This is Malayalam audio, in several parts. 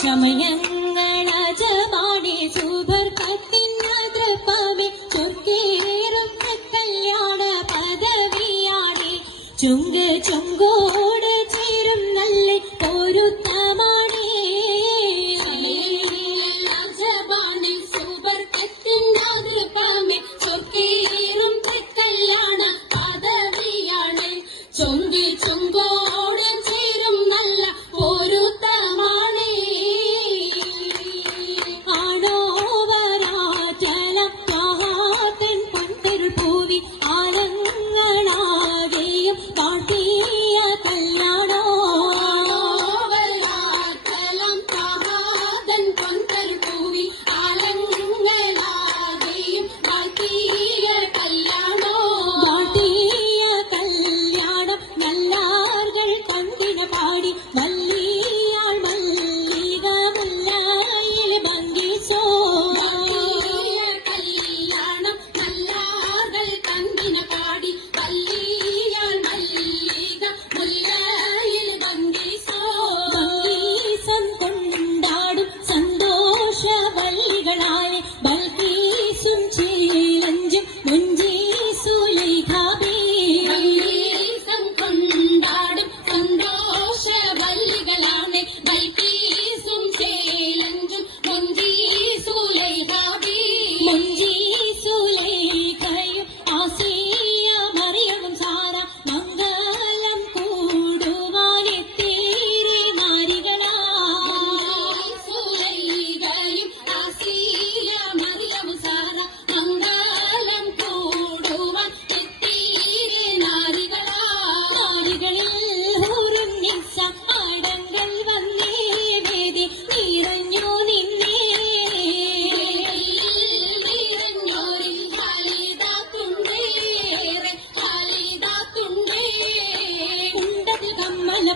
സമയങ്ങളജമാണി സുബർക്കത്തിനതൃപ്പമേ ചൊർക്കേറും കല്യാണ പദവിയാണി ചുങ്ക് ചുങ്കോട് ചേരും നല്ല പൊരുത്തമാണി സമയങ്ങളജമാണി സുബർക്കത്തിനതൃപ്പമേ ചൊർക്കേറും കല്യാണ പദവിയാണി ചുങ്ക് ചുങ്കോട് ചേരും നല്ല പൊരുത്തമാണി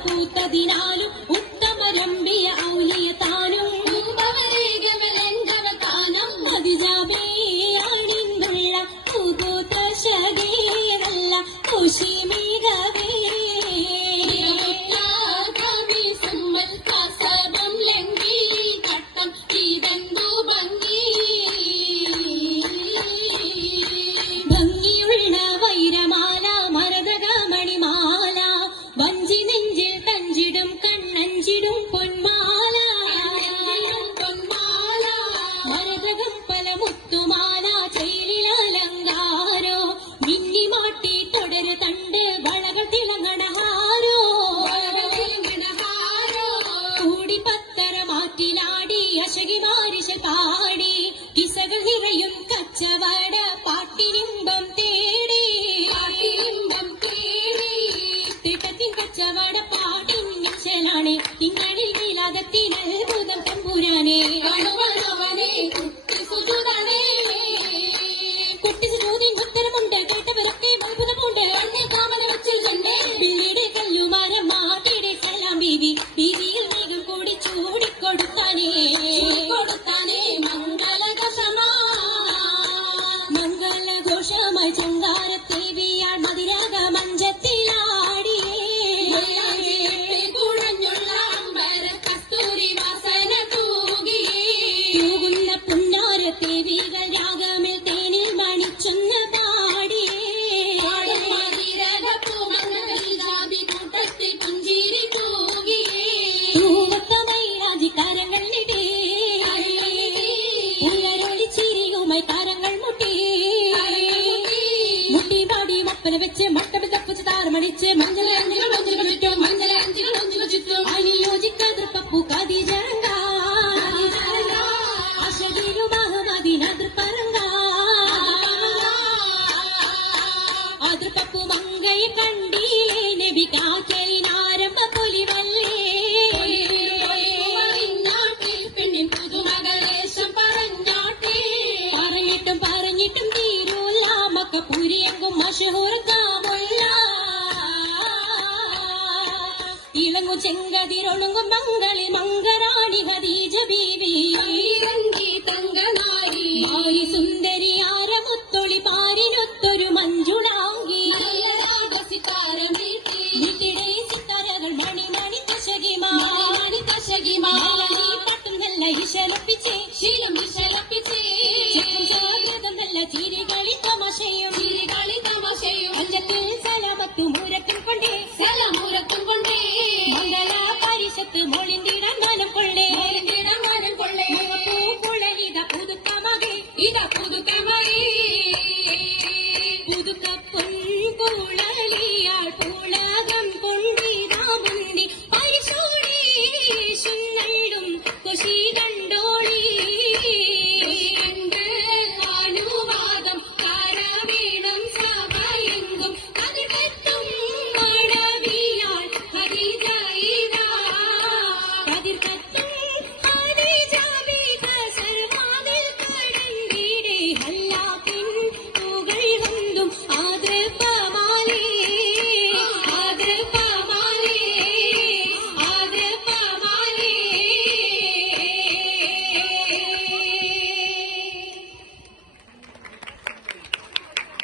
പൂത്തതിനാലും ഉത്തമരമ്പിയ ഔലിയതാനും അതിജാബിയാണിന്നുള്ള പൂകൂത്ത ശരീരല്ല കുശിമികവേ ഭംഗിയുള്ള വൈരമാല മരതകമണിമാല വഞ്ചി നെഞ്ചിൽ തഞ്ചിടും കണ്ണഞ്ചിടും പൊന്മാല മരതകം പല മുത്തുമാല ചേലിൽ അലങ്കാരോ മിന്നിമാട്ടി തുടര് തണ്ട് വളകൾ തിളങ്ങണഹാരോ കൂടി പത്തര മാറ്റിലാടി അശകി മാരിശ പാടി കിസകൾ നിറയും കച്ചവട പാട്ടിനിമ്പം തേടി കച്ചവട പാട്ടിൻ നിശ്ചലാണ് തിങ്കളിൽ നീലാകത്തിന് അത്ഭുതം തമ്പുരാനെ കുട്ടിസുജൂതിൻ ഉത്തരമുണ്ട് കേട്ടവരൊക്കെ അത്ഭുതമുണ്ട് പിന്നീട് കല്ലുമാരം മാട്ടിയുടെ സലാം ബീവി ബീവിയിൽ വേഗം കൂടി ചൂടിക്കൊടുത്താനേ മംഗളഘോഷമായി ചുങ്കാരത്തേവിയാൾ മധുരാഗ മഞ്ചത്തിലാടി ദേവികൾ രാഗമിൽ തേനിൽ മണിച്ചൊന്ന് പാടി കരങ്ങൾ നിടേ ഉയരൊളി ചിരിയുമായി കരങ്ങൾ മുട്ടി മുട്ടി പാടി മപ്പന വെച്ച് മട്ടം തപ്പച്ച് താറമണിച്ച് മഞ്ഞൾ ചുറ്റും അനുയോജിക്കതിർപ്പൂ കതിജറങ്ക അതിർപ്പൂ മങ്കയെ കണ്ടീലേ നബി കാക്കലിനാരംഭ പൊലിവല്ലേ പെണ്ണിൻ പുതുമകളേശം പറഞ്ഞിട്ടും തീരൂല്ല മക്ക പുരിയെങ്കും മഷഹൂർക്കാമുള്ള ഇളങ്ങു ചെങ്കതിരൊളുങ്ങും മംഗളി മംഗള